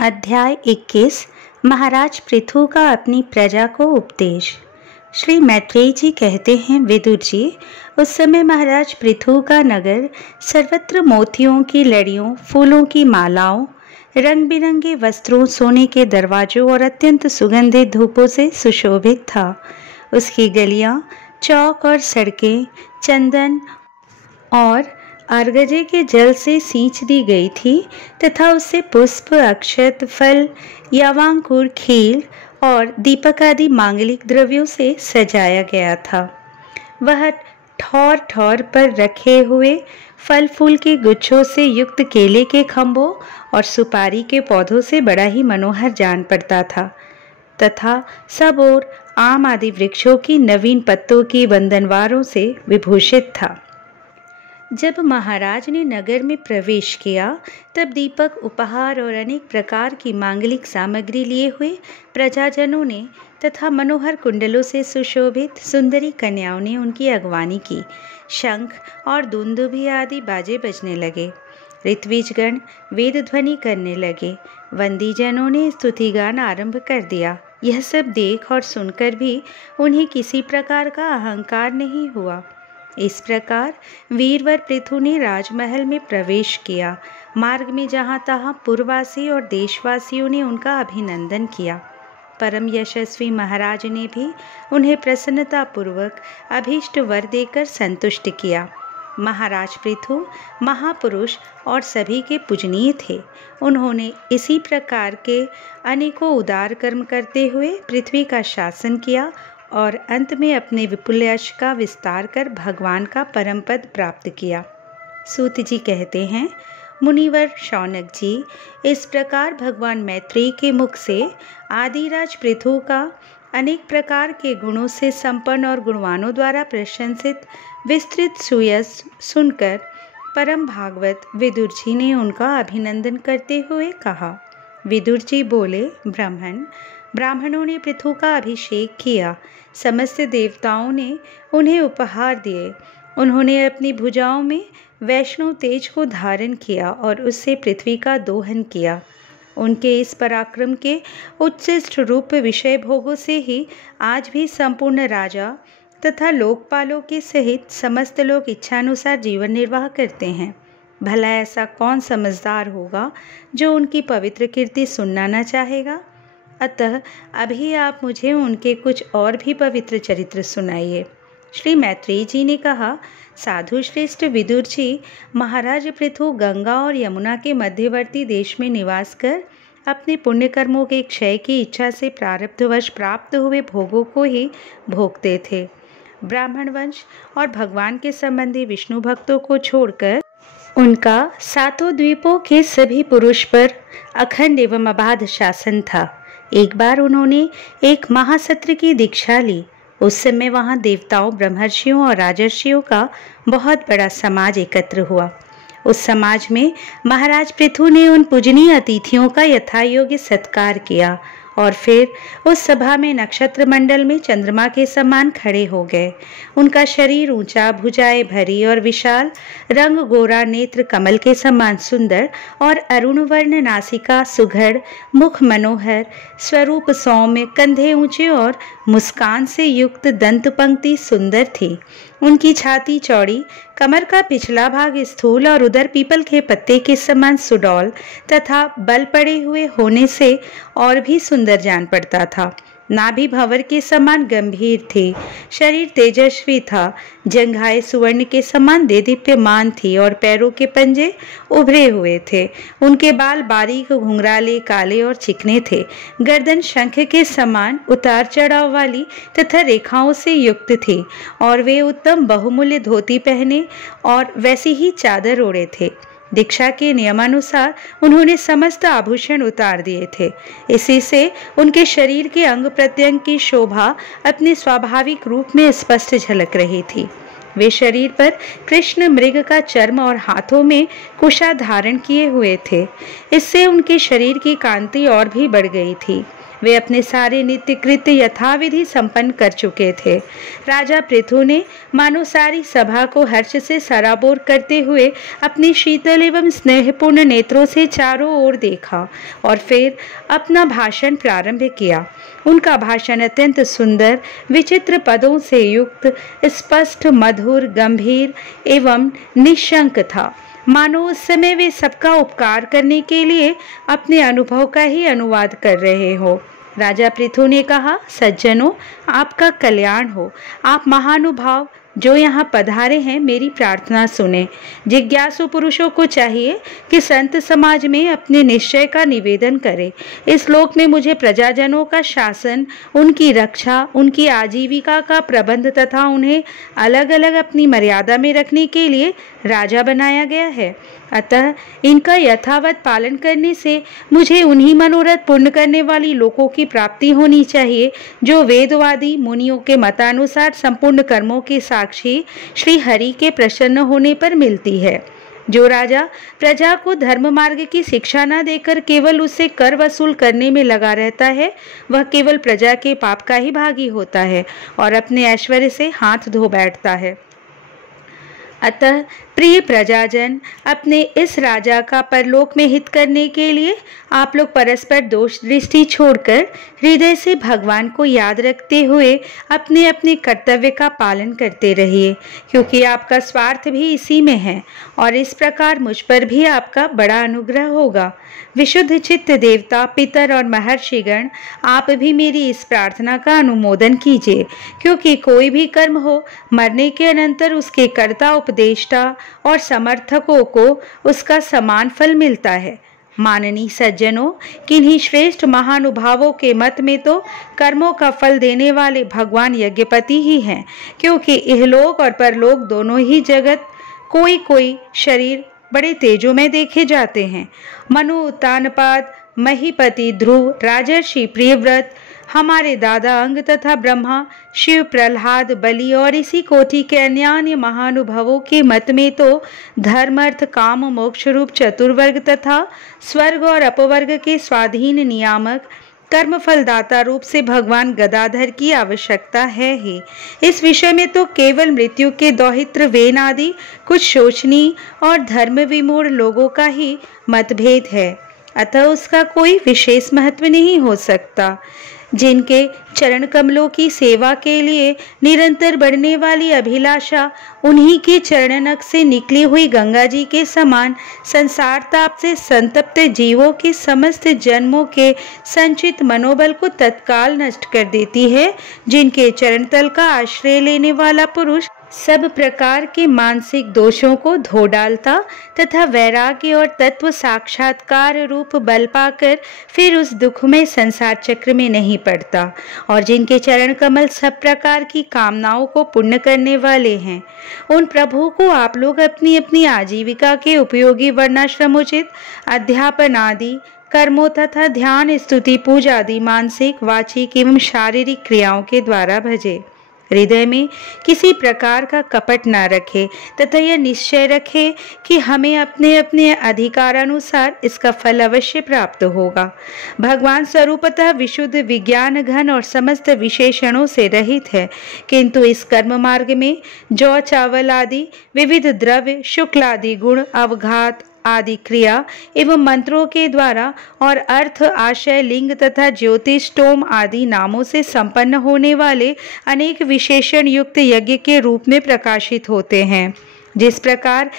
अध्याय 21 महाराज पृथु का अपनी प्रजा को उपदेश। श्री मैत्रेय जी कहते हैं, विदुर जी, उस समय महाराज पृथु का नगर सर्वत्र मोतियों की लड़ियों, फूलों की मालाओं, रंग बिरंगे वस्त्रों, सोने के दरवाजों और अत्यंत सुगंधित धूपों से सुशोभित था। उसकी गलियां, चौक और सड़कें चंदन और आरगजे के जल से सींच दी गई थी तथा उससे पुष्प, अक्षत, फल, यावांकुर, खील और दीपक आदि मांगलिक द्रव्यों से सजाया गया था। वह ठौर ठौर पर रखे हुए फल फूल के गुच्छों से युक्त केले के खंभों और सुपारी के पौधों से बड़ा ही मनोहर जान पड़ता था तथा सब ओर आम आदि वृक्षों की नवीन पत्तों की बंधनवारों से विभूषित था। जब महाराज ने नगर में प्रवेश किया तब दीपक, उपहार और अनेक प्रकार की मांगलिक सामग्री लिए हुए प्रजाजनों ने तथा मनोहर कुंडलों से सुशोभित सुंदरी कन्याओं ने उनकी अगवानी की। शंख और दुंदुभी आदि बाजे बजने लगे। ऋत्विजगण वेद ध्वनि करने लगे। वंदीजनों ने स्तुतिगान आरंभ कर दिया। यह सब देख और सुनकर भी उन्हें किसी प्रकार का अहंकार नहीं हुआ। इस प्रकार वीरवर पृथु ने राजमहल में प्रवेश किया। मार्ग में जहाँ तहाँ पुरवासी और देशवासियों ने उनका अभिनंदन किया। परम यशस्वी महाराज ने भी उन्हें प्रसन्नतापूर्वक अभीष्ट वर देकर संतुष्ट किया। महाराज पृथु महापुरुष और सभी के पूजनीय थे। उन्होंने इसी प्रकार के अनेकों उदार कर्म करते हुए पृथ्वी का शासन किया और अंत में अपने विपुल यश का विस्तार कर भगवान का परम पद प्राप्त किया। सूत जी कहते हैं, मुनिवर शौनक जी, इस प्रकार भगवान मैत्रेय के मुख से आदिराज पृथु का अनेक प्रकार के गुणों से संपन्न और गुणवानों द्वारा प्रशंसित विस्तृत सुयश सुनकर परम भागवत विदुर जी ने उनका अभिनंदन करते हुए कहा। विदुर जी बोले, ब्राह्मणों ने पृथु का अभिषेक किया। समस्त देवताओं ने उन्हें उपहार दिए। उन्होंने अपनी भुजाओं में वैष्णव तेज को धारण किया और उससे पृथ्वी का दोहन किया। उनके इस पराक्रम के उत्कृष्ट रूप विषय भोगों से ही आज भी संपूर्ण राजा तथा लोकपालों के सहित समस्त लोग इच्छानुसार जीवन निर्वाह करते हैं। भला ऐसा कौन समझदार होगा जो उनकी पवित्र कीर्ति सुनना न चाहेगा? अतः अभी आप मुझे उनके कुछ और भी पवित्र चरित्र सुनाइए। श्री मैत्रेय जी ने कहा, साधु श्रेष्ठ विदुर जी, महाराज पृथु गंगा और यमुना के मध्यवर्ती देश में निवास कर अपने पुण्य कर्मों के क्षय की इच्छा से प्रारब्धवश प्राप्त हुए भोगों को ही भोगते थे। ब्राह्मण वंश और भगवान के संबंधी विष्णु भक्तों को छोड़कर उनका सातों द्वीपों के सभी पुरुष पर अखंड एवं अबाध शासन था। एक बार उन्होंने एक महासत्र की दीक्षा ली। उस समय वहाँ देवताओं, ब्रह्मर्षियों और राजर्षियों का बहुत बड़ा समाज एकत्र हुआ। उस समाज में महाराज पृथु ने उन पूजनीय अतिथियों का यथायोग्य सत्कार किया और फिर उस सभा में नक्षत्र मंडल में चंद्रमा के समान खड़े हो गए। उनका शरीर ऊंचा, भुजाएं भरी और विशाल, रंग गोरा, नेत्र कमल के समान सुंदर और अरुण वर्ण, नासिका सुघड़, मुख मनोहर, स्वरूप सौम्य, कंधे ऊंचे और मुस्कान से युक्त दंत पंक्ति सुंदर थी। उनकी छाती चौड़ी, कमर का पिछला भाग स्थूल और उदर पीपल के पत्ते के समान सुडौल तथा बल पड़े हुए होने से और भी सुंदर जान पड़ता था। नाभि भंवर के समान गंभीर थी। शरीर तेजस्वी था। जंघाएं सुवर्ण के समान देदीप्यमान थी और पैरों के पंजे उभरे हुए थे। उनके बाल बारीक, घुंघराले, काले और चिकने थे। गर्दन शंख के समान उतार चढ़ाव वाली तथा रेखाओं से युक्त थी और वे उत्तम बहुमूल्य धोती पहने और वैसी ही चादर ओढ़े थे। दीक्षा के नियमानुसार उन्होंने समस्त आभूषण उतार दिए थे। इसी से उनके शरीर के अंग प्रत्यंग की शोभा अपने स्वाभाविक रूप में स्पष्ट झलक रही थी। वे शरीर पर कृष्ण मृग का चर्म और हाथों में कुशा धारण किए हुए थे। इससे उनके शरीर की कांति और भी बढ़ गई थी। वे अपने सारे नित्य कृत्य यथाविधि संपन्न कर चुके थे। राजा पृथु ने मानो सारी सभा को हर्ष से सराबोर करते हुए अपनी शीतल एवं स्नेहपूर्ण नेत्रों से चारों ओर देखा और फिर अपना भाषण प्रारंभ किया। उनका भाषण अत्यंत सुंदर विचित्र पदों से युक्त, स्पष्ट, मधुर, गंभीर एवं निशंक था, मानो उस समय वे सबका उपकार करने के लिए अपने अनुभव का ही अनुवाद कर रहे हो। राजा पृथु ने कहा, सज्जनों, आपका कल्याण हो। आप महानुभाव जो यहाँ पधारे हैं, मेरी प्रार्थना सुने। जिज्ञासु पुरुषों को चाहिए कि संत समाज में अपने निश्चय का निवेदन करें। इस लोक में मुझे प्रजाजनों का शासन, उनकी रक्षा, उनकी आजीविका का प्रबंध तथा उन्हें अलग अलग अपनी मर्यादा में रखने के लिए राजा बनाया गया है। अतः इनका यथावत पालन करने से मुझे उन्हीं मनोरथ पूर्ण करने वाली लोकों की प्राप्ति होनी चाहिए जो वेदवादी मुनियों के मतानुसार संपूर्ण कर्मों के साक्षी श्री हरि के प्रसन्न होने पर मिलती है। जो राजा प्रजा को धर्म मार्ग की शिक्षा न देकर केवल उससे कर वसूल करने में लगा रहता है, वह केवल प्रजा के पाप का ही भागी होता है और अपने ऐश्वर्य से हाथ धो बैठता है। अतः प्रिय प्रजाजन, अपने इस राजा का परलोक में हित करने के लिए आप लोग परस्पर दोष दृष्टि छोड़कर हृदय से भगवान को याद रखते हुए अपने अपने कर्तव्य का पालन करते रहिए, क्योंकि आपका स्वार्थ भी इसी में है और इस प्रकार मुझ पर भी आपका बड़ा अनुग्रह होगा। विशुद्ध चित्त देवता, पितर और महर्षिगण, आप भी मेरी इस प्रार्थना का अनुमोदन कीजिए, क्योंकि कोई भी कर्म हो, मरने के अनंतर उसके कर्ता, उपदेष्टा और समर्थकों को उसका समान फल मिलता है। माननीय सज्जनों, किन्हीं श्रेष्ठ महानुभावों के मत में तो कर्मों का फल देने वाले भगवान यज्ञपति ही हैं, क्योंकि इहलोक और परलोक दोनों ही जगत कोई कोई शरीर बड़े तेजों में देखे जाते हैं। मनु, तानपाद, महीपति, ध्रुव, राजर्षि प्रियव्रत, हमारे दादा अंग तथा ब्रह्मा, शिव, प्रहलाद, बलि और इसी कोटि के अन्य महानुभावों के मत में तो धर्म, अर्थ, काम, मोक्ष रूप चतुर्वर्ग तथा स्वर्ग और अपवर्ग के स्वाधीन नियामक कर्म फलदाता रूप से भगवान गदाधर की आवश्यकता है ही। इस विषय में तो केवल मृत्यु के दौहित्र वेन आदि कुछ शोचनीय और धर्म विमूढ़ लोगों का ही मतभेद है, अतः उसका कोई विशेष महत्व नहीं हो सकता। जिनके चरण कमलों की सेवा के लिए निरंतर बढ़ने वाली अभिलाषा उन्हीं के चरणनख से निकली हुई गंगा जी के समान संसार ताप से संतप्त जीवों के समस्त जन्मों के संचित मनोबल को तत्काल नष्ट कर देती है, जिनके चरण तल का आश्रय लेने वाला पुरुष सब प्रकार के मानसिक दोषों को धो डालता तथा वैराग्य और तत्व साक्षात्कार रूप बल पाकर फिर उस दुखमय संसार चक्र में नहीं पड़ता, और जिनके चरण कमल सब प्रकार की कामनाओं को पूर्ण करने वाले हैं, उन प्रभु को आप लोग अपनी अपनी आजीविका के उपयोगी वर्णाश्रमोचित अध्यापन आदि कर्मों तथा ध्यान, स्तुति, पूजा आदि मानसिक, वाचिक एवं शारीरिक क्रियाओं के द्वारा भजे। हृदय में किसी प्रकार का कपट न रखे तथा यह निश्चय रखे कि हमें अपने अपने अधिकारानुसार इसका फल अवश्य प्राप्त होगा। भगवान स्वरूपतः विशुद्ध, विज्ञान घन और समस्त विशेषणों से रहित है, किंतु इस कर्म मार्ग में जौ, चावल आदि विविध द्रव्य, शुक्ल आदि गुण, अवघात आदि क्रिया एवं मंत्रों के द्वारा और अर्थ, आशय, लिंग तथा ज्योतिष, टोम आदि नामों से संपन्न होने वाले अनेक विशेषण युक्त यज्ञ के रूप में प्रकाशित होते हैं। जिस प्रकार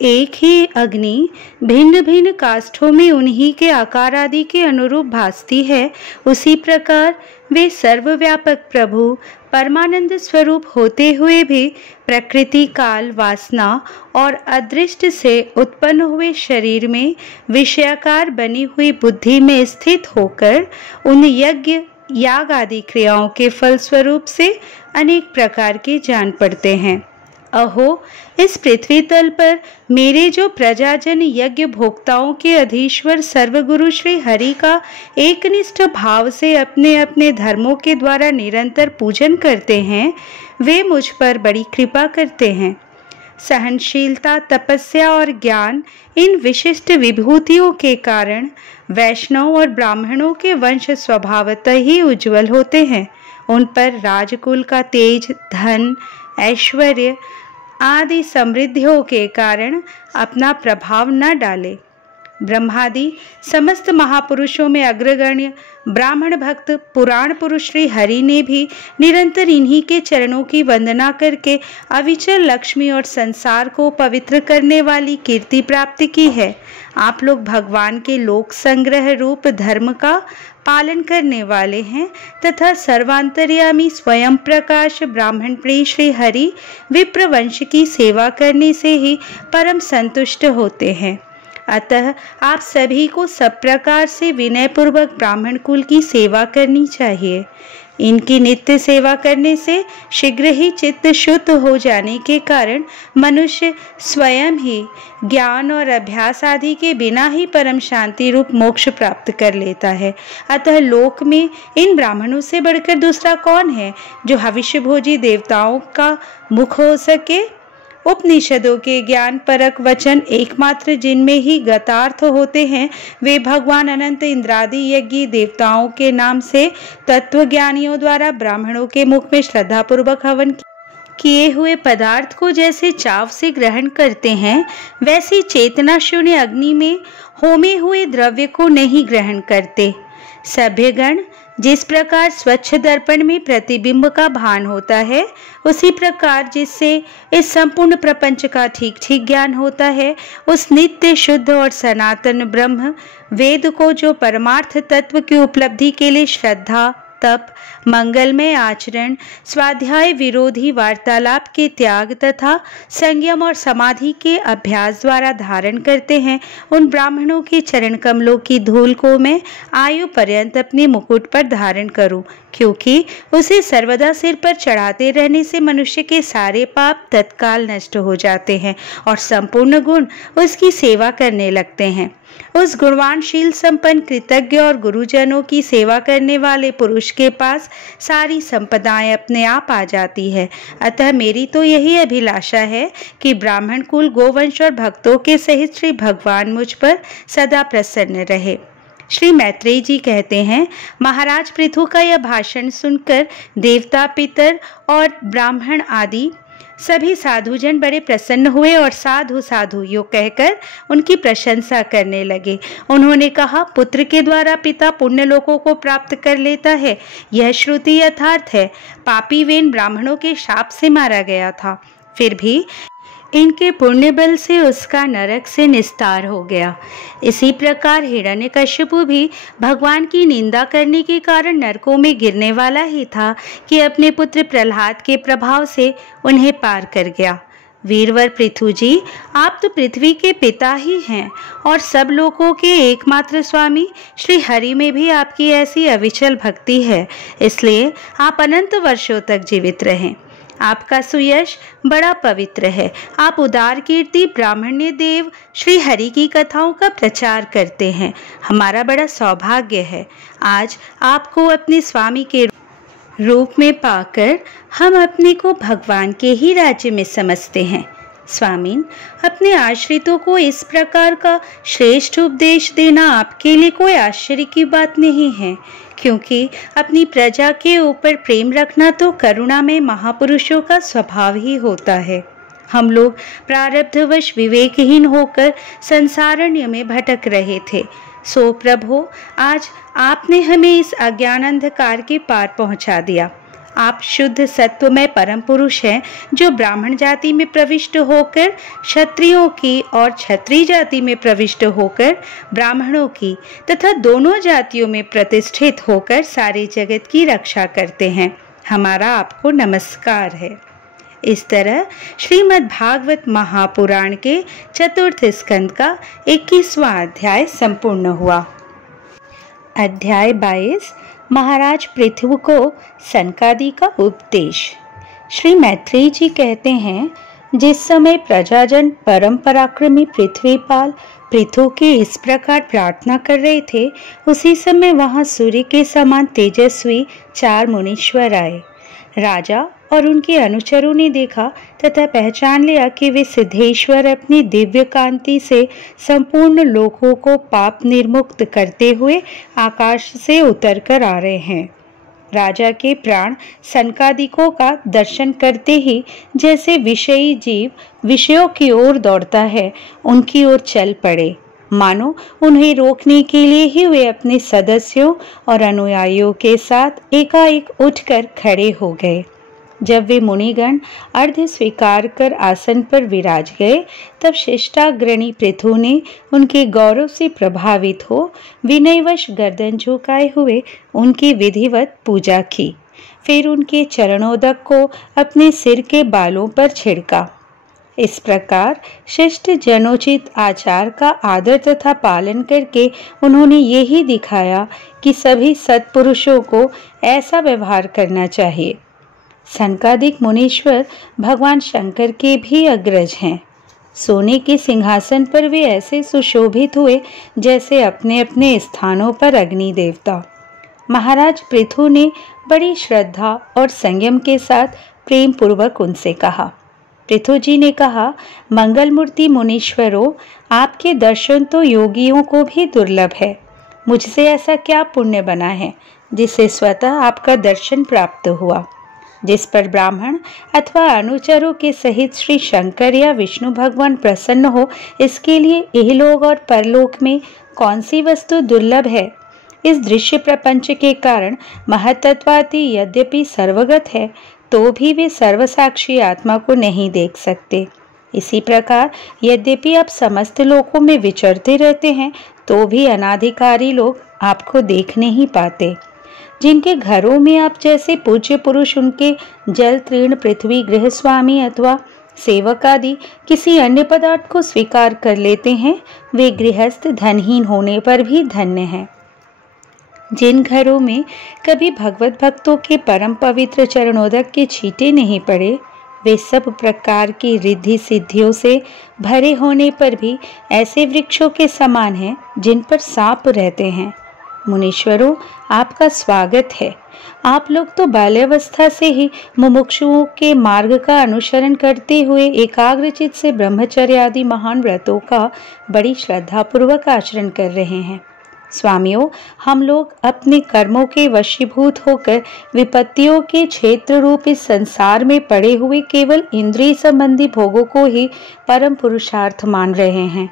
एक ही अग्नि भिन्न भिन्न काष्ठों में उन्हीं के आकार आदि के अनुरूप भासती है, उसी प्रकार वे सर्वव्यापक प्रभु परमानंद स्वरूप होते हुए भी प्रकृति, काल, वासना और अदृष्ट से उत्पन्न हुए शरीर में विषयाकार बनी हुई बुद्धि में स्थित होकर उन यज्ञ, याग आदि क्रियाओं के फलस्वरूप से अनेक प्रकार के जान पड़ते हैं। अहो, इस पृथ्वी तल पर मेरे जो प्रजाजन यज्ञ भोक्ताओं के अधीश्वर सर्वगुरु श्री हरि का एकनिष्ठ भाव से अपने अपने धर्मों के द्वारा निरंतर पूजन करते हैं, वे मुझ पर बड़ी कृपा करते हैं। सहनशीलता, तपस्या और ज्ञान, इन विशिष्ट विभूतियों के कारण वैष्णव और ब्राह्मणों के वंश स्वभावतः ही उज्जवल होते हैं। उन पर राजकुल का तेज, धन, ऐश्वर्य आदि समृद्धियों के कारण अपना प्रभाव न डाले। ब्रह्मादि समस्त महापुरुषों में अग्रगण्य ब्राह्मण भक्त पुराण पुरुष श्री हरि ने भी निरंतर इन्हीं के चरणों की वंदना करके अविचल लक्ष्मी और संसार को पवित्र करने वाली कीर्ति प्राप्त की है। आप लोग भगवान के लोक संग्रह रूप धर्म का पालन करने वाले हैं तथा सर्वांतर्यामी स्वयं प्रकाश ब्राह्मण प्रिय श्री हरि विप्रवंश की सेवा करने से ही परम संतुष्ट होते हैं। अतः आप सभी को सब प्रकार से विनय पूर्वक ब्राह्मण कुल की सेवा करनी चाहिए। इनकी नित्य सेवा करने से शीघ्र ही चित्त शुद्ध हो जाने के कारण मनुष्य स्वयं ही ज्ञान और अभ्यास आदि के बिना ही परम शांति रूप मोक्ष प्राप्त कर लेता है। अतः लोक में इन ब्राह्मणों से बढ़कर दूसरा कौन है जो भविष्य भोजी देवताओं का मुख हो सके। उपनिषदों के ज्ञान परक वचन एकमात्र जिनमें ही गतार्थ होते हैं, वे भगवान अनंत इंद्रादि यज्ञ देवताओं के नाम से तत्वज्ञानियों द्वारा ब्राह्मणों के मुख में श्रद्धा पूर्वक हवन किए हुए पदार्थ को जैसे चाव से ग्रहण करते हैं, वैसे चेतना शून्य अग्नि में होमे हुए द्रव्य को नहीं ग्रहण करते। सभ्यगण जिस प्रकार स्वच्छ दर्पण में प्रतिबिंब का भान होता है, उसी प्रकार जिससे इस संपूर्ण प्रपंच का ठीक ठीक ज्ञान होता है, उस नित्य शुद्ध और सनातन ब्रह्म वेद को जो परमार्थ तत्व की उपलब्धि के लिए श्रद्धा, तप, मंगलमय आचरण, स्वाध्याय विरोधी वार्तालाप के त्याग तथा संयम और समाधि के अभ्यास द्वारा धारण करते हैं, उन ब्राह्मणों के चरण कमलों की धूल को मैं आयु पर्यंत अपने मुकुट पर धारण करूं, क्योंकि उसे सर्वदा सिर पर चढ़ाते रहने से मनुष्य के सारे पाप तत्काल नष्ट हो जाते हैं और संपूर्ण गुण उसकी सेवा करने लगते हैं। उस गुणवानशील संपन्न कृतज्ञ और गुरुजनों की सेवा करने वाले पुरुष के पास सारी संपदाएं अपने आप आ जाती है। अतः मेरी तो यही अभिलाषा है कि ब्राह्मण कुल, गोवंश और भक्तों के सहित श्री भगवान मुझ पर सदा प्रसन्न रहे। श्री मैत्रेय जी कहते हैं, महाराज पृथु का यह भाषण सुनकर देवता, पितर और ब्राह्मण आदि सभी साधुजन बड़े प्रसन्न हुए और साधु साधु यो कहकर उनकी प्रशंसा करने लगे। उन्होंने कहा, पुत्र के द्वारा पिता पुण्य लोकों को प्राप्त कर लेता है, यह श्रुति यथार्थ है। पापी वेन ब्राह्मणों के शाप से मारा गया था, फिर भी इनके पुण्य बल से उसका नरक से निस्तार हो गया। इसी प्रकार हिरण्यकश्यपु भी भगवान की निंदा करने के कारण नरकों में गिरने वाला ही था कि अपने पुत्र प्रहलाद के प्रभाव से उन्हें पार कर गया। वीरवर पृथु जी, आप तो पृथ्वी के पिता ही हैं और सब लोगों के एकमात्र स्वामी श्री हरि में भी आपकी ऐसी अविचल भक्ति है, इसलिए आप अनंत वर्षों तक जीवित रहें। आपका सुयश बड़ा पवित्र है। आप उदार कीर्ति ब्राह्मण्य देव श्री हरि की कथाओं का प्रचार करते हैं। हमारा बड़ा सौभाग्य है। आज आपको अपने स्वामी के रूप में पाकर हम अपने को भगवान के ही राज्य में समझते हैं। स्वामीन, अपने आश्रितों को इस प्रकार का श्रेष्ठ उपदेश देना आपके लिए कोई आश्चर्य की बात नहीं है, क्योंकि अपनी प्रजा के ऊपर प्रेम रखना तो करुणा में महापुरुषों का स्वभाव ही होता है। हम लोग प्रारब्धवश विवेकहीन होकर संसारण्य में भटक रहे थे, सो प्रभु आज आपने हमें इस अज्ञान अंधकार के पार पहुंचा दिया। आप शुद्ध सत्वमय परम पुरुष हैं, जो ब्राह्मण जाति में प्रविष्ट होकर क्षत्रियों की और क्षत्रिय जाति में प्रविष्ट होकर ब्राह्मणों की तथा दोनों जातियों में प्रतिष्ठित होकर सारे जगत की रक्षा करते हैं। हमारा आपको नमस्कार है। इस तरह श्रीमद् भागवत महापुराण के चतुर्थ स्कंद का 21वां अध्याय संपूर्ण हुआ। अध्याय 22 महाराज पृथु को सनकादि का उपदेश। श्री मैत्रेय जी कहते हैं, जिस समय प्रजाजन परम पराक्रमी पृथ्वीपाल पृथु के इस प्रकार प्रार्थना कर रहे थे, उसी समय वहां सूर्य के समान तेजस्वी 4 मुनीश्वर आए। राजा और उनके अनुचरों ने देखा तथा पहचान लिया कि वे सिद्धेश्वर अपनी दिव्य कांति से संपूर्ण लोकों को पाप निर्मुक्त करते हुए आकाश से उतरकर आ रहे हैं। राजा के प्राण सनकादिकों का दर्शन करते ही जैसे विषयी जीव विषयों की ओर दौड़ता है, उनकी ओर चल पड़े, मानो उन्हें रोकने के लिए ही वे अपने सदस्यों और अनुयायियों के साथ एकाएक उठकर खड़े हो गए। जब वे मुनिगण अर्घ्य स्वीकार कर आसन पर विराज गए, तब शिष्टाग्रणी पृथु ने उनके गौरव से प्रभावित हो विनयवश गर्दन झुकाए हुए उनकी विधिवत पूजा की। फिर उनके चरणोदक को अपने सिर के बालों पर छिड़का। इस प्रकार शिष्ट जनोचित आचार का आदर तथा पालन करके उन्होंने यही दिखाया कि सभी सत्पुरुषों को ऐसा व्यवहार करना चाहिए। सनकादिक मुनीश्वर भगवान शंकर के भी अग्रज हैं। सोने के सिंहासन पर वे ऐसे सुशोभित हुए जैसे अपने अपने स्थानों पर अग्नि देवता। महाराज पृथु ने बड़ी श्रद्धा और संयम के साथ प्रेम पूर्वक उनसे कहा। पृथु जी ने कहा, मंगल मूर्ति मुनीश्वरों, आपके दर्शन तो योगियों को भी दुर्लभ है। मुझसे ऐसा क्या पुण्य बना है जिससे स्वतः आपका दर्शन प्राप्त हुआ? जिस पर ब्राह्मण अथवा अनुचरों के सहित श्री शंकर या विष्णु भगवान प्रसन्न हो, इसके लिए इहलोक और परलोक में कौन सी वस्तु दुर्लभ है? इस दृश्य प्रपंच के कारण महतत्वादी यद्यपि सर्वगत है, तो भी वे सर्वसाक्षी आत्मा को नहीं देख सकते। इसी प्रकार यद्यपि आप समस्त लोकों में विचरते रहते हैं, तो भी अनाधिकारी लोग आपको देख नहीं पाते। जिनके घरों में आप जैसे पूज्य पुरुष उनके जल, तृण, पृथ्वी, गृहस्वामी अथवा सेवक आदि किसी अन्य पदार्थ को स्वीकार कर लेते हैं, वे गृहस्थ धनहीन होने पर भी धन्य हैं। जिन घरों में कभी भगवत भक्तों के परम पवित्र चरणोदक के छींटे नहीं पड़े, वे सब प्रकार की रिद्धि सिद्धियों से भरे होने पर भी ऐसे वृक्षों के समान हैं जिन पर सांप रहते हैं। मुनीश्वरों, आपका स्वागत है। आप लोग तो बाल्यावस्था से ही मुमुक्षुओं के मार्ग का अनुसरण करते हुए एकाग्रचित से ब्रह्मचर्य आदि महान व्रतों का बड़ी श्रद्धा पूर्वक आचरण कर रहे हैं। स्वामियों, हम लोग अपने कर्मों के वशीभूत होकर विपत्तियों के क्षेत्र रूप इस संसार में पड़े हुए केवल इंद्रिय संबंधी भोगों को ही परम पुरुषार्थ मान रहे हैं।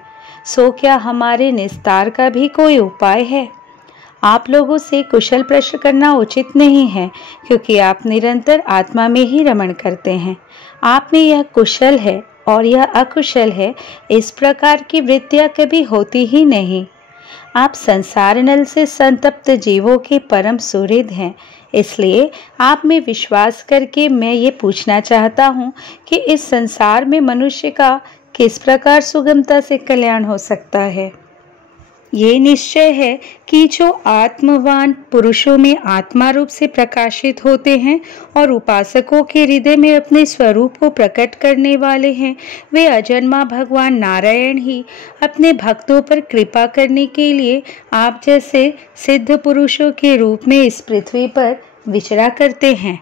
सो क्या हमारे निस्तार का भी कोई उपाय है? आप लोगों से कुशल प्रश्न करना उचित नहीं है, क्योंकि आप निरंतर आत्मा में ही रमण करते हैं। आप में यह कुशल है और यह अकुशल है, इस प्रकार की वृत्तियां कभी होती ही नहीं। आप संसार नल से संतप्त जीवों के परम सुहृद हैं। इसलिए आप में विश्वास करके मैं ये पूछना चाहता हूँ कि इस संसार में मनुष्य का किस प्रकार सुगमता से कल्याण हो सकता है। ये निश्चय है कि जो आत्मवान पुरुषों में आत्मा रूप से प्रकाशित होते हैं और उपासकों के हृदय में अपने स्वरूप को प्रकट करने वाले हैं, वे अजन्मा भगवान नारायण ही अपने भक्तों पर कृपा करने के लिए आप जैसे सिद्ध पुरुषों के रूप में इस पृथ्वी पर विचरा करते हैं।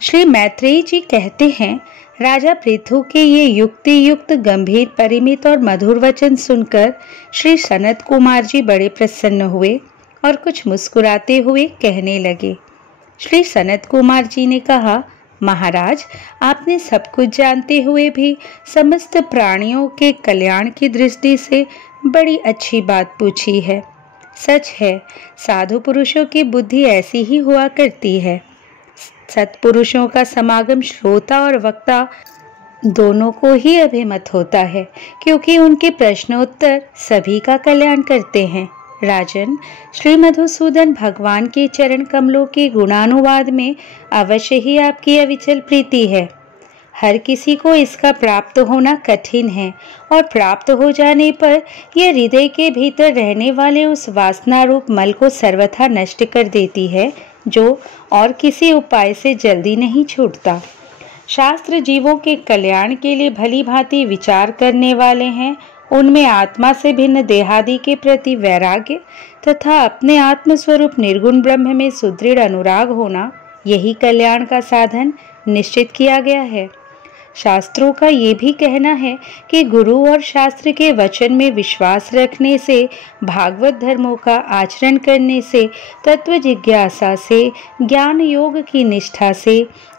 श्री मैत्रेयी जी कहते हैं, राजा पृथु के ये युक्ति युक्त गंभीर परिमित और मधुर वचन सुनकर श्री सनत कुमार जी बड़े प्रसन्न हुए और कुछ मुस्कुराते हुए कहने लगे। श्री सनत कुमार जी ने कहा, महाराज, आपने सब कुछ जानते हुए भी समस्त प्राणियों के कल्याण की दृष्टि से बड़ी अच्छी बात पूछी है। सच है, साधु पुरुषों की बुद्धि ऐसी ही हुआ करती है। सत्पुरुषों का समागम श्रोता और वक्ता दोनों को ही अभिमत होता है, क्योंकि उनके प्रश्नोत्तर सभी का कल्याण करते हैं। राजन, श्री मधुसूदन भगवान के चरण कमलों के गुणानुवाद में अवश्य ही आपकी अविचल प्रीति है। हर किसी को इसका प्राप्त होना कठिन है और प्राप्त हो जाने पर यह हृदय के भीतर रहने वाले उस वासना रूप मल को सर्वथा नष्ट कर देती है, जो और किसी उपाय से जल्दी नहीं छूटता। शास्त्र जीवों के कल्याण के लिए भली भांति विचार करने वाले हैं। उनमें आत्मा से भिन्न देहादि के प्रति वैराग्य तथा अपने आत्मस्वरूप निर्गुण ब्रह्म में सुदृढ़ अनुराग होना यही कल्याण का साधन निश्चित किया गया है। शास्त्रों का ये भी कहना है कि गुरु और शास्त्र के वचन में विश्वास रखने से, भागवत धर्मों का आचरण करने से, तत्व जिज्ञासा से, ज्ञान योग की निष्ठा से,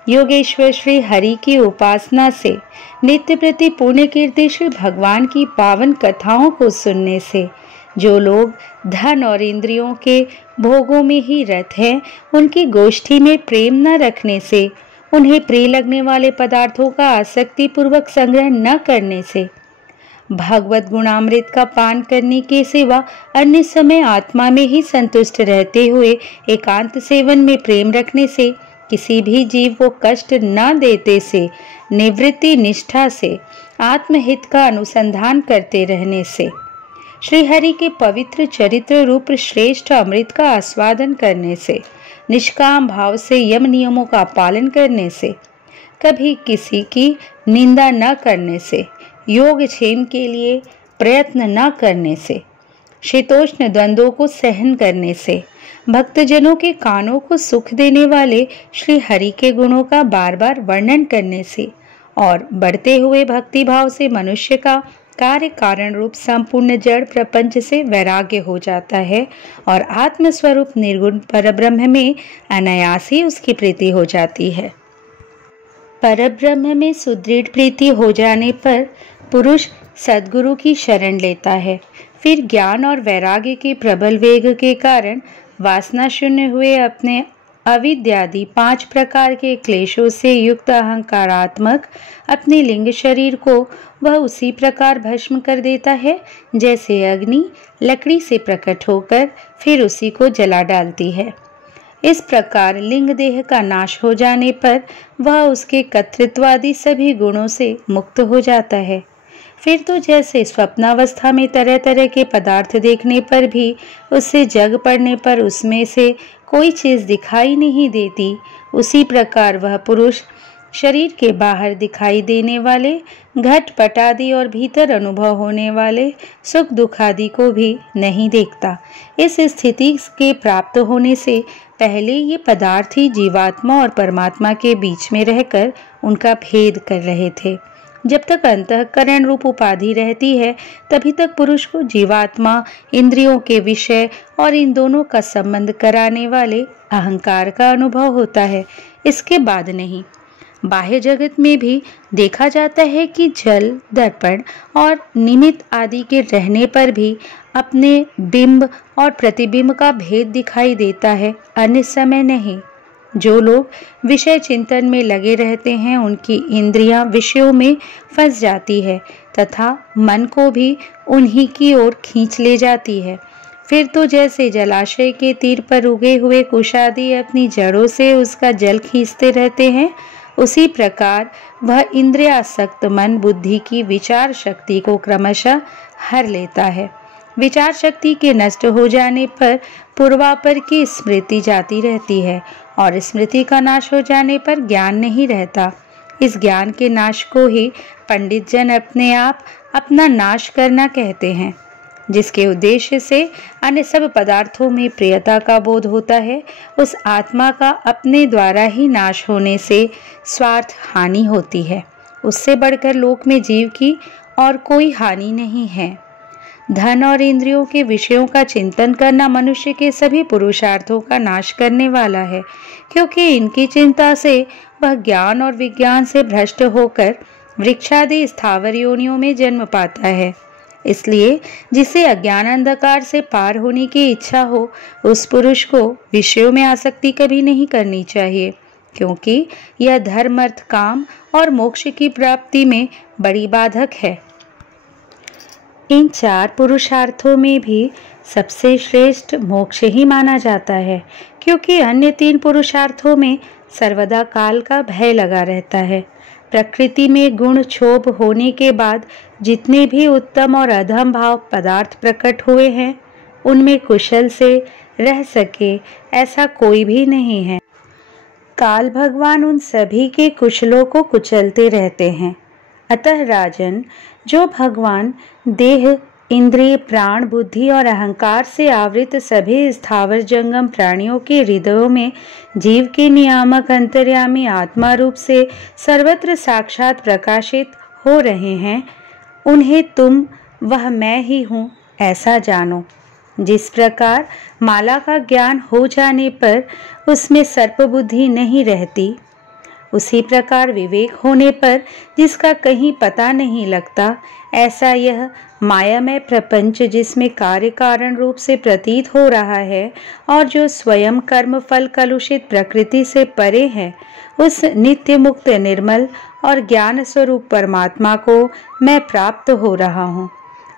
योगेश्वर श्री हरि की उपासना से, नित्य प्रति पुण्य कीर्ति श्री भगवान की पावन कथाओं को सुनने से, जो लोग धन और इंद्रियों के भोगों में ही रत हैं, उनकी गोष्ठी में प्रेम न रखने से, उन्हें प्रिय लगने वाले पदार्थों का आसक्ति पूर्वक संग्रह न करने से, भगवत गुणामृत का पान करने के सिवा अन्य समय आत्मा में ही संतुष्ट रहते हुए एकांत सेवन में प्रेम रखने से, किसी भी जीव को कष्ट न देते से, निवृत्ति निष्ठा से, आत्महित का अनुसंधान करते रहने से, श्री हरि के पवित्र चरित्र रूप श्रेष्ठ अमृत का आस्वादन करने से, निष्काम भाव से यम नियमों का पालन करने से, कभी किसी की निंदा न करने से, योग क्षेम के लिए प्रयत्न न करने से, शीतोष्ण द्वंद्वों को सहन करने से, भक्तजनों के कानों को सुख देने वाले श्री हरि के गुणों का बार बार वर्णन करने से और बढ़ते हुए भक्ति भाव से मनुष्य का कार्य कारण रूप संपूर्ण जड़ प्रपंच से वैराग्य हो जाता है और आत्मस्वरूप निर्गुण परब्रह्म में अनायास ही उसकी प्रीति हो जाती है। परब्रह्म में सुदृढ़ प्रीति हो जाने पर पुरुष सद्गुरु की शरण लेता है। फिर ज्ञान और वैराग्य के प्रबल वेग के कारण वासना शून्य हुए अपने अविद्यादि 5 प्रकार के क्लेशों से युक्त अहंकारात्मक अपने लिंग शरीर को वह उसी प्रकार भस्म कर देता है जैसे अग्नि लकड़ी से प्रकट होकर फिर उसी को जला डालती है। इस प्रकार लिंग देह का नाश हो जाने पर वह उसके कर्तृत्वादि सभी गुणों से मुक्त हो जाता है। फिर तो जैसे स्वप्नावस्था में तरह तरह के पदार्थ देखने पर भी उससे जग पड़ने पर उसमें से कोई चीज दिखाई नहीं देती, उसी प्रकार वह पुरुष शरीर के बाहर दिखाई देने वाले घट पट आदि और भीतर अनुभव होने वाले सुख दुख आदि को भी नहीं देखता। इस स्थिति के प्राप्त होने से पहले ये पदार्थ ही जीवात्मा और परमात्मा के बीच में रहकर उनका भेद कर रहे थे। जब तक अंतःकरण रूप उपाधि रहती है तभी तक पुरुष को जीवात्मा, इंद्रियों के विषय और इन दोनों का संबंध कराने वाले अहंकार का अनुभव होता है, इसके बाद नहीं। बाह्य जगत में भी देखा जाता है कि जल, दर्पण और निमित्त आदि के रहने पर भी अपने बिंब और प्रतिबिंब का भेद दिखाई देता है, अन्य समय नहीं। जो लोग विषय चिंतन में लगे रहते हैं उनकी इंद्रियां विषयों में फंस जाती है तथा मन को भी उन्हीं की ओर खींच ले जाती है। फिर तो जैसे जलाशय के तीर पर उगे हुए कुश आदि अपनी जड़ों से उसका जल खींचते रहते हैं, उसी प्रकार वह इंद्रियासक्त मन बुद्धि की विचार शक्ति को क्रमशः हर लेता है। विचार शक्ति के नष्ट हो जाने पर पूर्वापर की स्मृति जाती रहती है और स्मृति का नाश हो जाने पर ज्ञान नहीं रहता। इस ज्ञान के नाश को ही पंडित जन अपने आप अपना नाश करना कहते हैं, जिसके उद्देश्य से अन्य सब पदार्थों में प्रियता का बोध होता है। उस आत्मा का अपने द्वारा ही नाश होने से स्वार्थ हानि होती है, उससे बढ़कर लोक में जीव की और कोई हानि नहीं है। धन और इंद्रियों के विषयों का चिंतन करना मनुष्य के सभी पुरुषार्थों का नाश करने वाला है, क्योंकि इनकी चिंता से वह ज्ञान और विज्ञान से भ्रष्ट होकर वृक्षादि स्थावर योनियों में जन्म पाता है। इसलिए जिसे अज्ञान अंधकार से पार होने की इच्छा हो, उस पुरुष को विषयों में आसक्ति कभी नहीं करनी चाहिए, क्योंकि यह धर्म, अर्थ, काम और मोक्ष की प्राप्ति में बड़ी बाधक है। इन 4 पुरुषार्थों में भी सबसे श्रेष्ठ मोक्ष ही माना जाता है, क्योंकि अन्य 3 पुरुषार्थों में सर्वदा काल का भय लगा रहता है। प्रकृति में गुण क्षोभ होने के बाद जितने भी उत्तम और अधम भाव पदार्थ प्रकट हुए हैं, उनमें कुशल से रह सके ऐसा कोई भी नहीं है। काल भगवान उन सभी के कुशलों को कुचलते रहते हैं। अतः राजन, जो भगवान देह, इंद्रिय, प्राण, बुद्धि और अहंकार से आवृत सभी स्थावर जंगम प्राणियों के हृदयों में जीव के नियामक अंतर्यामी आत्मा रूप से सर्वत्र साक्षात प्रकाशित हो रहे हैं। उन्हें तुम वह मैं ही हूँ ऐसा जानो। जिस प्रकार माला का ज्ञान हो जाने पर उसमें सर्प बुद्धि नहीं रहती, उसी प्रकार विवेक होने पर जिसका कहीं पता नहीं लगता, ऐसा यह मायामय प्रपंच जिसमें कार्य कारण रूप से प्रतीत हो रहा है और जो स्वयं कर्म फल कलुषित प्रकृति से परे है, उस नित्य मुक्त निर्मल और ज्ञान स्वरूप परमात्मा को मैं प्राप्त हो रहा हूँ।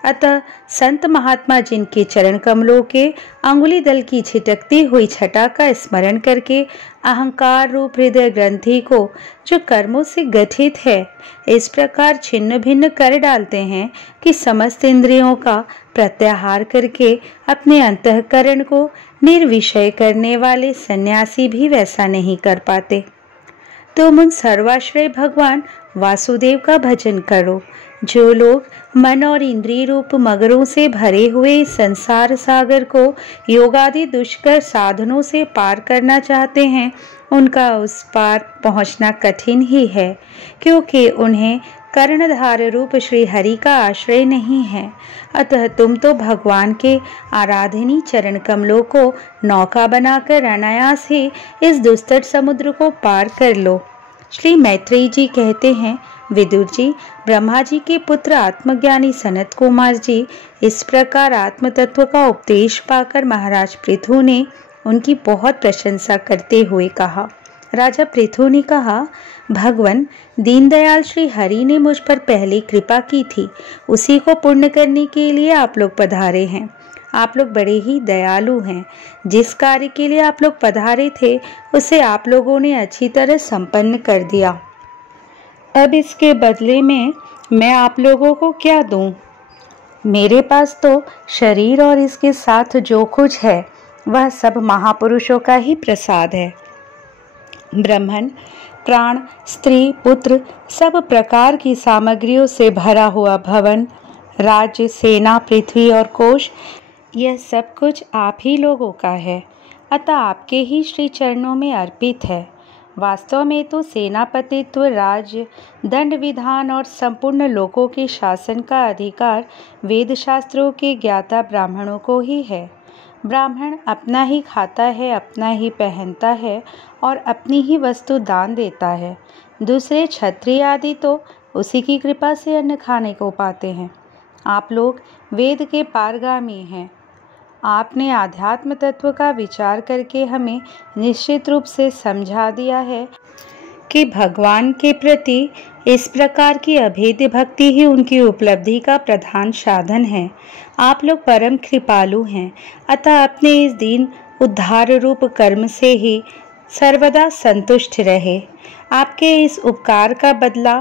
अतः संत महात्मा जिनके चरण कमलों के अंगुली दल की छिटकती हुई छटा का स्मरण करके अहंकार रूप हृदय ग्रंथि को जो कर्मों से गठित है इस प्रकार छिन्न भिन्न कर डालते हैं कि समस्त इंद्रियों का प्रत्याहार करके अपने अंतःकरण को निर्विषय करने वाले सन्यासी भी वैसा नहीं कर पाते। तुम उन सर्वाश्रय भगवान वासुदेव का भजन करो। जो लोग मन और इंद्रिय रूप मगरों से भरे हुए संसार सागर को योगादि दुष्कर साधनों से पार करना चाहते हैं, उनका उस पार पहुंचना कठिन ही है, क्योंकि उन्हें कर्णधार रूप श्री हरि का आश्रय नहीं है। अतः तुम तो भगवान के आराधनी चरण कमलों को नौका बनाकर अनायास ही इस दुस्तर समुद्र को पार कर लो। श्री मैत्रेयी जी कहते हैं, विदुर जी, ब्रह्मा जी के पुत्र आत्मज्ञानी सनत कुमार जी इस प्रकार आत्म तत्व का उपदेश पाकर महाराज पृथु ने उनकी बहुत प्रशंसा करते हुए कहा। राजा पृथु ने कहा, भगवान दीनदयाल श्री हरि ने मुझ पर पहले कृपा की थी, उसी को पूर्ण करने के लिए आप लोग पधारे हैं। आप लोग बड़े ही दयालु हैं। जिस कार्य के लिए आप लोग पधारे थे उसे आप लोगों ने अच्छी तरह संपन्न कर दिया। अब इसके बदले में मैं आप लोगों को क्या दूं? मेरे पास तो शरीर और इसके साथ जो कुछ है वह सब महापुरुषों का ही प्रसाद है। ब्राह्मण, प्राण, स्त्री, पुत्र, सब प्रकार की सामग्रियों से भरा हुआ भवन, राज्य, सेना, पृथ्वी और कोश, यह सब कुछ आप ही लोगों का है, अतः आपके ही श्री चरणों में अर्पित है। वास्तव में तो सेनापतित्व, राज्य, दंड विधान और संपूर्ण लोकों के शासन का अधिकार वेद शास्त्रों के ज्ञाता ब्राह्मणों को ही है। ब्राह्मण अपना ही खाता है, अपना ही पहनता है और अपनी ही वस्तु दान देता है। दूसरे क्षत्रिय आदि तो उसी की कृपा से अन्न खाने को पाते हैं। आप लोग वेद के पारगामी हैं। आपने आध्यात्म तत्व का विचार करके हमें निश्चित रूप से समझा दिया है कि भगवान के प्रति इस प्रकार की अभेद्य भक्ति ही उनकी उपलब्धि का प्रधान साधन है। आप लोग परम कृपालु हैं, अतः अपने इस दीन उद्धार रूप कर्म से ही सर्वदा संतुष्ट रहे। आपके इस उपकार का बदला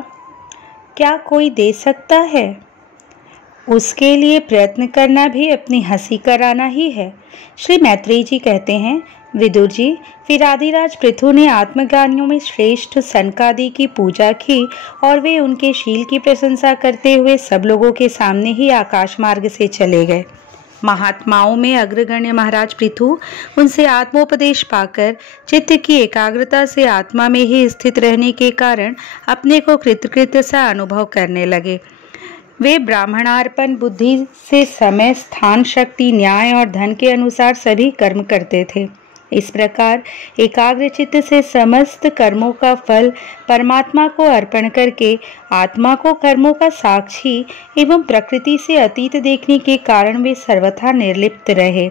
क्या कोई दे सकता है? उसके लिए प्रयत्न करना भी अपनी हंसी कराना ही है। श्री मैत्रेयी जी कहते हैं, विदुर जी, फिर आदिराज पृथु ने आत्मज्ञानियों में श्रेष्ठ सनकादि की पूजा की और वे उनके शील की प्रशंसा करते हुए सब लोगों के सामने ही आकाश मार्ग से चले गए। महात्माओं में अग्रगण्य महाराज पृथु उनसे आत्मोपदेश पाकर चित्त की एकाग्रता से आत्मा में ही स्थित रहने के कारण अपने को कृतकृत्य सा अनुभव करने लगे। वे ब्राह्मणार्पण बुद्धि से समय, स्थान, शक्ति, न्याय और धन के अनुसार सभी कर्म करते थे। इस प्रकार एकाग्र चित्त से समस्त कर्मों का फल परमात्मा को अर्पण करके आत्मा को कर्मों का साक्षी एवं प्रकृति से अतीत देखने के कारण वे सर्वथा निर्लिप्त रहे।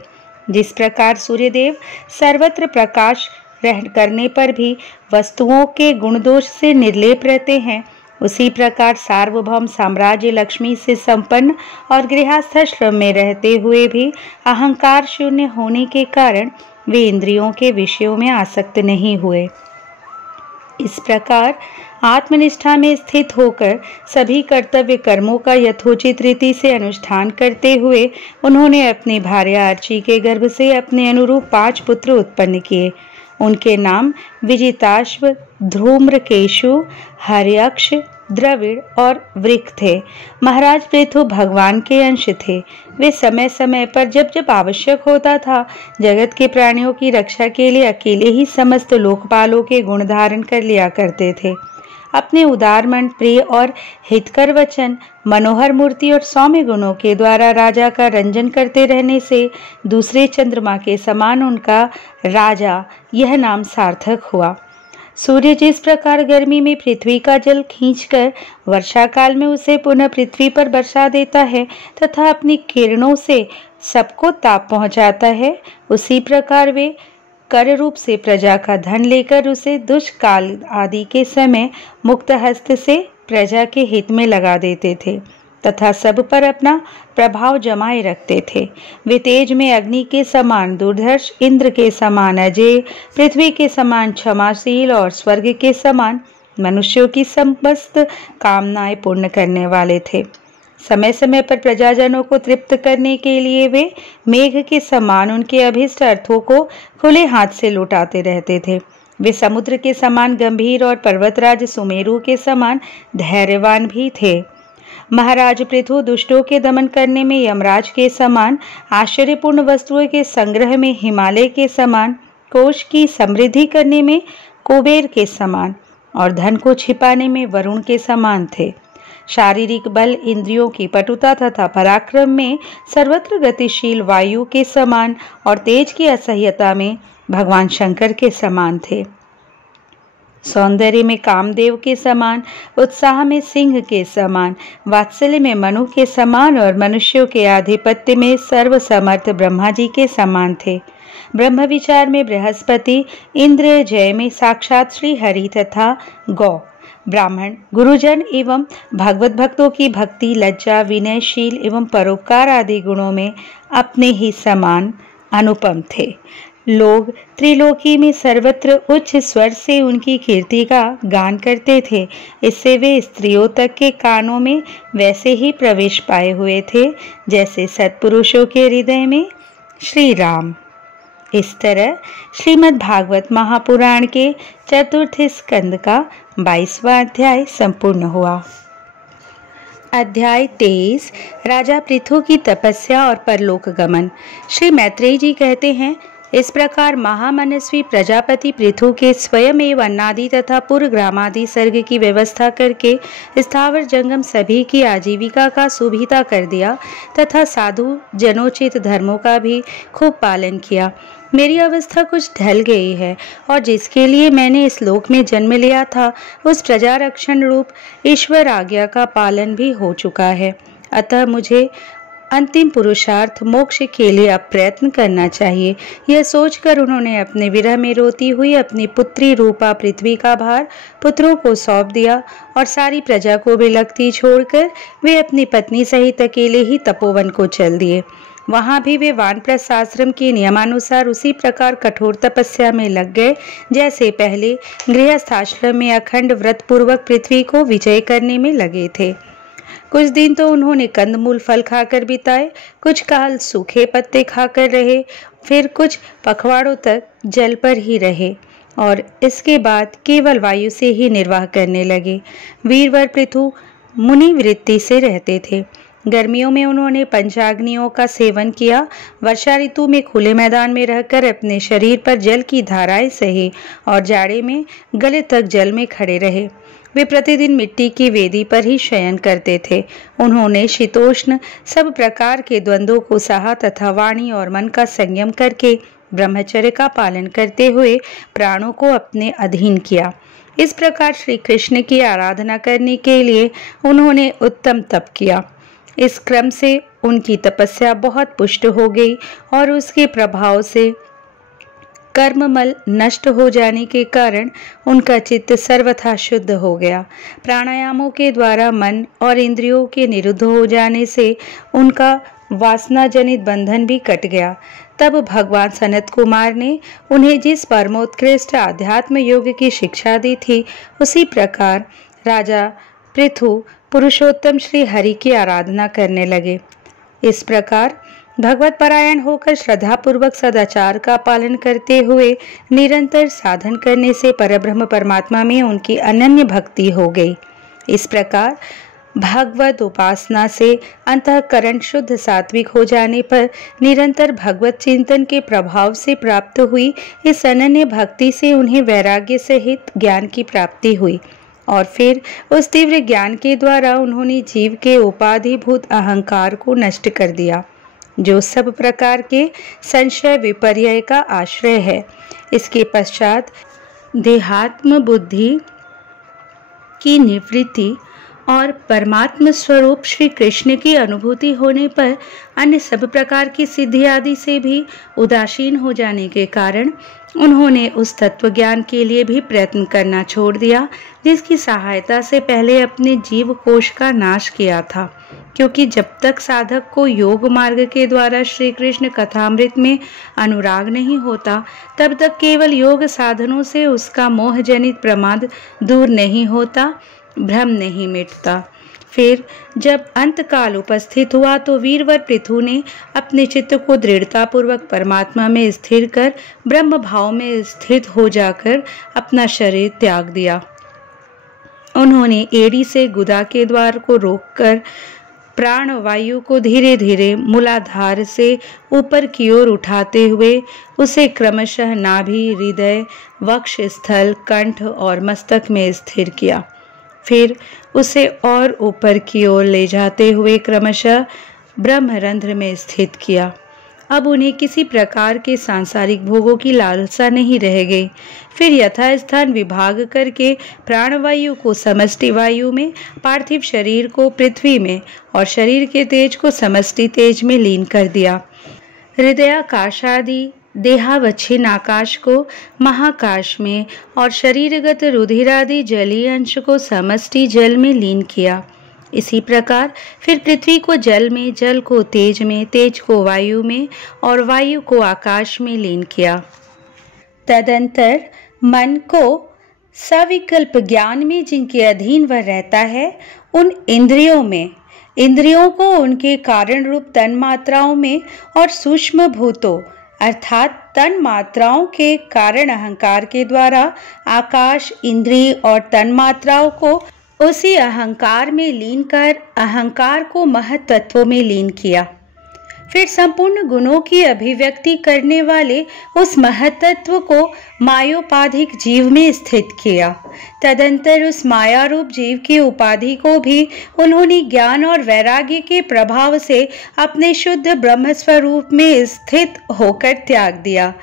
जिस प्रकार सूर्यदेव सर्वत्र प्रकाश करने पर भी वस्तुओं के गुण दोष से निर्लेप रहते हैं, उसी प्रकार सार्वभौम साम्राज्य लक्ष्मी से संपन्न और गृहस्थाश्रम में रहते हुए भी अहंकार शून्य होने के कारण वे इंद्रियों के विषयों में आसक्त नहीं हुए। इस प्रकार आत्मनिष्ठा में स्थित होकर सभी कर्तव्य कर्मों का यथोचित रीति से अनुष्ठान करते हुए उन्होंने अपनी भार्या अर्ची के गर्भ से अपने अनुरूप 5 पुत्र उत्पन्न किए। उनके नाम विजिताश्व, धूम्रकेशु, हर्यक्ष, द्रविड़ और वृक थे। महाराज पृथु भगवान के अंश थे। वे समय समय पर जब जब आवश्यक होता था जगत के प्राणियों की रक्षा के लिए अकेले ही समस्त लोकपालों के गुण धारण कर लिया करते थे। अपने उदार मन, प्रिय और हितकर वचन, मनोहर मूर्ति और सौम्य गुणों के द्वारा राजा का रंजन करते रहने से दूसरे चंद्रमा के समान उनका राजा यह नाम सार्थक हुआ। सूर्य जिस प्रकार गर्मी में पृथ्वी का जल खींचकर वर्षा काल में उसे पुनः पृथ्वी पर बरसा देता है तथा अपनी किरणों से सबको ताप पहुंचाता है, उसी प्रकार वे कर रूप से प्रजा का धन लेकर उसे दुष्काल आदि के समय मुक्त हस्त से प्रजा के हित में लगा देते थे तथा सब पर अपना प्रभाव जमाए रखते थे। वे तेज में अग्नि के समान दुर्धर्ष, इंद्र के समान अजय, पृथ्वी के समान क्षमाशील और स्वर्ग के समान मनुष्यों की समस्त कामनाएं पूर्ण करने वाले थे। समय समय पर प्रजाजनों को तृप्त करने के लिए वे मेघ के समान उनके अभीष्ट अर्थों को खुले हाथ से लौटाते रहते थे। वे समुद्र के समान गंभीर और पर्वतराज सुमेरु के समान धैर्यवान भी थे। महाराज पृथु दुष्टों के दमन करने में यमराज के समान, आश्चर्यपूर्ण वस्तुओं के संग्रह में हिमालय के समान, कोष की समृद्धि करने में कुबेर के समान और धन को छिपाने में वरुण के समान थे। शारीरिक बल, इंद्रियों की पटुता तथा पराक्रम में सर्वत्र गतिशील वायु के समान और तेज की असह्यता में भगवान शंकर के समान थे। सौंदर्य में कामदेव के समान, उत्साह में सिंह के समान, वात्सल्य में मनु के समान और मनुष्यों के आधिपत्य में सर्वसमर्थ ब्रह्मा जी के समान थे। ब्रह्म विचार में बृहस्पति, इंद्र, जय में साक्षात श्री हरि तथा गौ, ब्राह्मण, गुरुजन एवं भगवत भक्तों की भक्ति, लज्जा, विनयशील एवं परोपकार आदि गुणों में अपने ही समान अनुपम थे। लोग त्रिलोकी में सर्वत्र उच्च स्वर से उनकी कीर्ति का गान करते थे। इससे वे स्त्रियों तक के कानों में वैसे ही प्रवेश पाए हुए थे जैसे सत्पुरुषों के हृदय में श्री राम। इस तरह श्रीमद् भागवत महापुराण के चतुर्थ स्कंद का 22वां अध्याय संपूर्ण हुआ। अध्याय 23 राजा पृथु की तपस्या और परलोक गमन। श्री मैत्रेय जी कहते हैं, इस प्रकार महामनस्वी प्रजापति पृथु के स्वयं एवं अन्नादि तथा पुर ग्रामादि सर्ग की व्यवस्था करके स्थावर जंगम सभी की आजीविका का सुविधा कर दिया तथा साधु जनोचित धर्मों का भी खूब पालन किया। मेरी अवस्था कुछ ढल गई है और जिसके लिए मैंने इस लोक में जन्म लिया था उस प्रजा रक्षण रूप ईश्वर आज्ञा का पालन भी हो चुका है। अतः मुझे अंतिम पुरुषार्थ मोक्ष के लिए अब प्रयत्न करना चाहिए। यह सोचकर उन्होंने अपने विरह में रोती हुई अपनी पुत्री रूपा पृथ्वी का भार पुत्रों को सौंप दिया और सारी प्रजा को विलखती छोड़कर वे अपनी पत्नी सहित अकेले ही तपोवन को चल दिए। वहां भी वे वानप्रस्थ आश्रम के नियमानुसार उसी प्रकार कठोर तपस्या में लग गए जैसे पहले गृहस्थाश्रम में अखंड व्रत पूर्वक पृथ्वी को विजय करने में लगे थे। कुछ दिन तो उन्होंने कंदमूल फल खाकर बिताए, कुछ काल सूखे पत्ते खाकर रहे, फिर कुछ पखवाड़ों तक जल पर ही रहे और इसके बाद केवल वायु से ही निर्वाह करने लगे। वीरवर पृथु मुनि वृत्ति से रहते थे। गर्मियों में उन्होंने पंचाग्नियों का सेवन किया, वर्षा ऋतु में खुले मैदान में रहकर अपने शरीर पर जल की धाराएं सही और जाड़े में गले तक जल में खड़े रहे। वे प्रतिदिन मिट्टी की वेदी पर ही शयन करते थे। उन्होंने शीतोष्ण सब प्रकार के द्वंद्वों को सहा तथा वाणी और मन का संयम करके ब्रह्मचर्य का पालन करते हुए प्राणों को अपने अधीन किया। इस प्रकार श्री कृष्ण की आराधना करने के लिए उन्होंने उत्तम तप किया। इस क्रम से उनकी तपस्या बहुत पुष्ट हो गई और उसके प्रभाव से कर्ममल नष्ट हो जाने के कारण उनका चित्त सर्वथा शुद्ध हो गया। प्राणायामों के द्वारा मन और इंद्रियों के निरुद्ध हो जाने से उनका वासना जनित बंधन भी कट गया। तब भगवान सनत कुमार ने उन्हें जिस परमोत्कृष्ट आध्यात्म योग की शिक्षा दी थी उसी प्रकार राजा पृथु पुरुषोत्तम श्री हरि की आराधना करने लगे। इस प्रकार भगवत परायण होकर श्रद्धा पूर्वक सदाचार का पालन करते हुए निरंतर साधन करने से परब्रह्म परमात्मा में उनकी अनन्य भक्ति हो गई। इस प्रकार भगवत उपासना से अंतःकरण शुद्ध सात्विक हो जाने पर निरंतर भगवत चिंतन के प्रभाव से प्राप्त हुई इस अनन्य भक्ति से उन्हें वैराग्य सहित ज्ञान की प्राप्ति हुई और फिर उस तीव्र ज्ञान के द्वारा उन्होंने जीव के उपाधिभूत अहंकार को नष्ट कर दिया, जो सब प्रकार के संशय विपर्यय का आश्रय है। इसके पश्चात देहात्म बुद्धि की निवृत्ति और परमात्म स्वरूप श्री कृष्ण की अनुभूति होने पर अन्य सब प्रकार की सिद्धि आदि से भी उदासीन हो जाने के कारण उन्होंने उस तत्व ज्ञान के लिए भी प्रयत्न करना छोड़ दिया जिसकी सहायता से पहले अपने जीव कोश का नाश किया था। क्योंकि जब तक साधक को योग मार्ग के द्वारा श्री कृष्ण कथामृत में अनुराग नहीं होता, तब तक केवल योग साधनों से उसका मोहजनित प्रमाद दूर नहीं होता, भ्रम नहीं मिटता। फिर जब अंतकाल उपस्थित हुआ तो वीरवर पृथु ने अपने चित्त को दृढ़ता पूर्वक परमात्मा में स्थिर कर ब्रह्म भाव में स्थित हो जाकर अपना शरीर त्याग दिया। उन्होंने एड़ी से गुदा के द्वार को रोककर प्राण वायु को धीरे धीरे मूलाधार से ऊपर की ओर उठाते हुए उसे क्रमशः नाभि, हृदय, वक्ष स्थल, कंठ और मस्तक में स्थिर किया। फिर उसे और ऊपर की ओर ले जाते हुए क्रमशः ब्रह्मरंध्र में स्थित किया। अब उन्हें किसी प्रकार के सांसारिक भोगों की लालसा नहीं रह गई। फिर यथास्थान विभाग करके प्राणवायु को समष्टि वायु में, पार्थिव शरीर को पृथ्वी में और शरीर के तेज को समष्टि तेज में लीन कर दिया। हृदयाकाश आदि देहावच्छिन्न आकाश को महाकाश में और शरीरगत रुधिरादि जलीय अंश को समष्टि जल में लीन किया। इसी प्रकार फिर पृथ्वी को जल में, जल को तेज में, तेज को वायु में और वायु को आकाश में लीन किया। तदंतर मन को सविकल्प ज्ञान में जिनके अधीन वह रहता है, उन इंद्रियों को उनके कारण रूप तन मात्राओं में और सूक्ष्म भूतों अर्थात तन मात्राओं के कारण अहंकार के द्वारा आकाश, इंद्रिय और तन मात्राओं को उसी अहंकार में लीन कर अहंकार को महत्त्व में लीन किया। फिर संपूर्ण गुणों की अभिव्यक्ति करने वाले उस महत्त्व को मायोपाधिक जीव में स्थित किया। तदंतर उस माया रूप जीव की उपाधि को भी उन्होंने ज्ञान और वैराग्य के प्रभाव से अपने शुद्ध ब्रह्म स्वरूप में स्थित होकर त्याग दिया।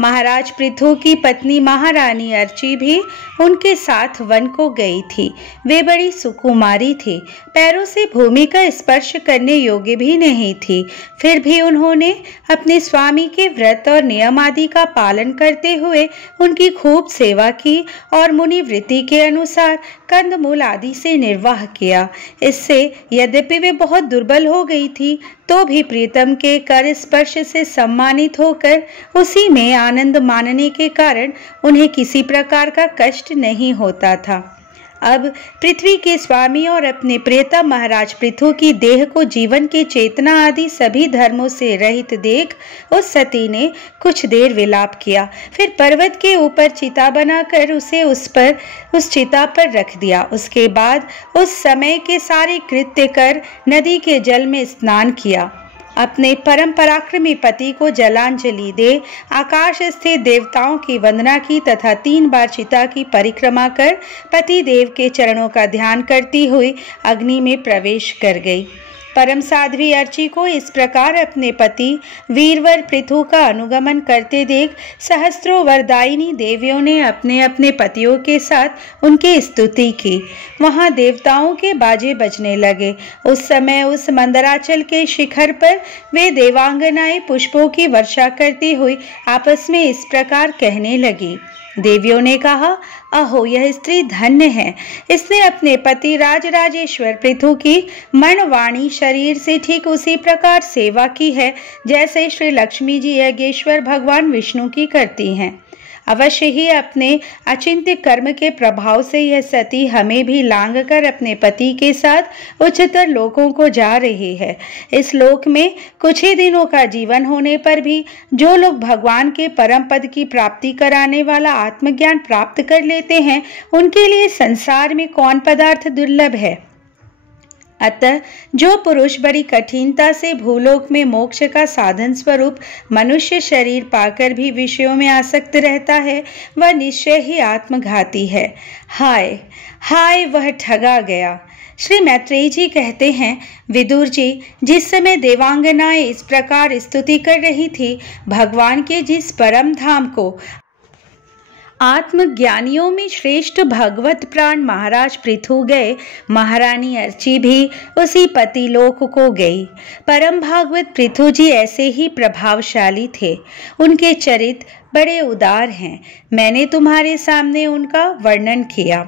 महाराज पृथु की पत्नी महारानी अर्ची भी उनके साथ वन को गई थी। वे बड़ी सुकुमारी थी, पैरों से भूमि का स्पर्श करने योग्य भी नहीं थी। फिर भी उन्होंने अपने स्वामी के व्रत और नियम आदि का पालन करते हुए उनकी खूब सेवा की और मुनिवृत्ति के अनुसार कंदमूल आदि से निर्वाह किया। इससे यद्यपि वे बहुत दुर्बल हो गई थी, तो भी प्रीतम के कर स्पर्श से सम्मानित होकर उसी में आनंद मानने के कारण उन्हें किसी प्रकार का कष्ट नहीं होता था। अब पृथ्वी के स्वामी और अपने प्रियतम महाराज पृथु की देह को जीवन के चेतना आदि सभी धर्मों से रहित देख उस सती ने कुछ देर विलाप किया। फिर पर्वत के ऊपर चिता बनाकर उसे उस चिता पर रख दिया। उसके बाद उस समय के सारे कृत्य कर नदी के जल में स्नान किया। अपने परम पराक्रमी पति को जलांजलि दे आकाश स्थित देवताओं की वंदना की तथा 3 बार चिता की परिक्रमा कर पति देव के चरणों का ध्यान करती हुई अग्नि में प्रवेश कर गई। परम साध्वी अर्ची को इस प्रकार अपने पति वीरवर पृथु का अनुगमन करते देख सहस्त्रों वरदायिनी देवियों ने अपने अपने पतियों के साथ उनकी स्तुति की। वहां देवताओं के बाजे बजने लगे। उस समय उस मंदराचल के शिखर पर वे देवांगनाएं पुष्पों की वर्षा करती हुई आपस में इस प्रकार कहने लगी। देवियों ने कहा, अहो यह स्त्री धन्य है। इसने अपने पति राजराजेश्वर पृथु की मन वाणी शरीर से ठीक उसी प्रकार सेवा की है जैसे श्री लक्ष्मी जी यज्ञेश्वर भगवान विष्णु की करती हैं। अवश्य ही अपने अचिंत्य कर्म के प्रभाव से यह सती हमें भी लांग कर अपने पति के साथ उच्चतर लोकों को जा रही है। इस लोक में कुछ ही दिनों का जीवन होने पर भी जो लोग भगवान के परम पद की प्राप्ति कराने वाला आत्मज्ञान प्राप्त कर लेते हैं, उनके लिए संसार में कौन पदार्थ दुर्लभ है। अतः जो पुरुष बड़ी कठिनता से भूलोक में मोक्ष का साधन स्वरूप मनुष्य शरीर पाकर भी विषयों में आसक्त रहता है, वह निश्चय ही आत्मघाती है। हाय हाय, वह ठगा गया। श्री मैत्रेयी जी कहते हैं, विदुर जी, जिस समय देवांगनाएं इस प्रकार स्तुति कर रही थी, भगवान के जिस परम धाम को आत्मज्ञानियों में श्रेष्ठ भगवत प्राण महाराज पृथु गए, महारानी अर्ची भी उसी पतिलोक को गई। परम भागवत पृथु जी ऐसे ही प्रभावशाली थे। उनके चरित्र बड़े उदार हैं। मैंने तुम्हारे सामने उनका वर्णन किया।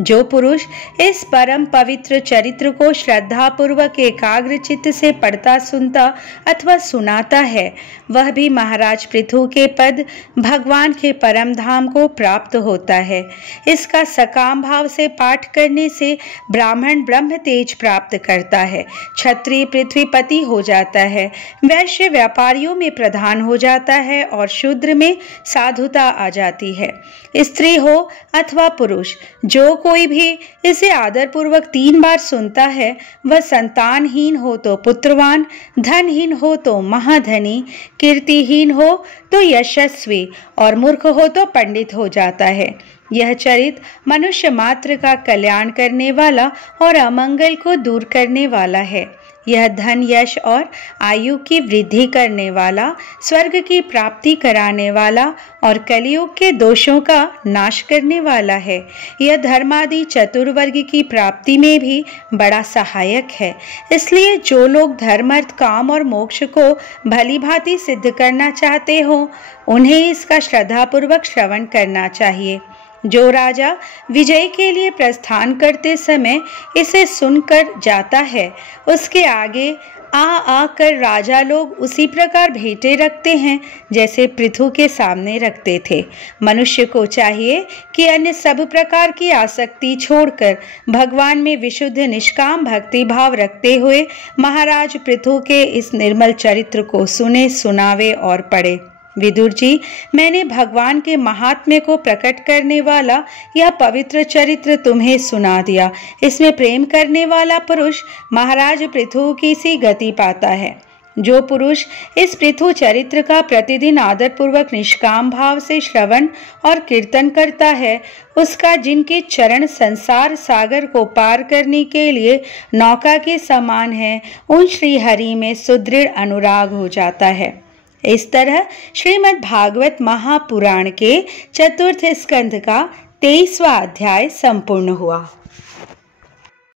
जो पुरुष इस परम पवित्र चरित्र को श्रद्धा पूर्वक एकाग्र चित्त से पढ़ता, सुनता अथवा सुनाता है, वह भी महाराज पृथु के पद भगवान के परम धाम को प्राप्त होता है। इसका सकाम भाव से पाठ करने से ब्राह्मण ब्रह्म तेज प्राप्त करता है, क्षत्रिय पृथ्वीपति हो जाता है, वैश्य व्यापारियों में प्रधान हो जाता है और शूद्र में साधुता आ जाती है। स्त्री हो अथवा पुरुष, जो कोई भी इसे आदर पूर्वक 3 बार सुनता है, वह संतानहीन हो तो पुत्रवान, धनहीन हो तो महाधनी, कीर्तिहीन हो तो यशस्वी और मूर्ख हो तो पंडित हो जाता है। यह चरित्र मनुष्य मात्र का कल्याण करने वाला और अमंगल को दूर करने वाला है। यह धन, यश और आयु की वृद्धि करने वाला, स्वर्ग की प्राप्ति कराने वाला और कलियुग के दोषों का नाश करने वाला है। यह धर्मादि चतुर्वर्ग की प्राप्ति में भी बड़ा सहायक है। इसलिए जो लोग धर्म, अर्थ, काम और मोक्ष को भली भांति सिद्ध करना चाहते हो, उन्हें इसका श्रद्धापूर्वक श्रवण करना चाहिए। जो राजा विजय के लिए प्रस्थान करते समय इसे सुनकर जाता है, उसके आगे आकर राजा लोग उसी प्रकार भेंटें रखते हैं जैसे पृथु के सामने रखते थे। मनुष्य को चाहिए कि अन्य सब प्रकार की आसक्ति छोड़कर भगवान में विशुद्ध निष्काम भक्ति भाव रखते हुए महाराज पृथु के इस निर्मल चरित्र को सुने, सुनावे और पढ़े। विदुर जी, मैंने भगवान के महात्म्य को प्रकट करने वाला यह पवित्र चरित्र तुम्हें सुना दिया। इसमें प्रेम करने वाला पुरुष महाराज पृथु की सी गति पाता है। जो पुरुष इस पृथु चरित्र का प्रतिदिन आदर पूर्वक निष्काम भाव से श्रवण और कीर्तन करता है, उसका जिनके चरण संसार सागर को पार करने के लिए नौका के समान है, उन श्री हरि में सुदृढ़ अनुराग हो जाता है। इस तरह श्रीमद् भागवत महापुराण के चतुर्थ स्कंध का 23वां अध्याय संपूर्ण हुआ।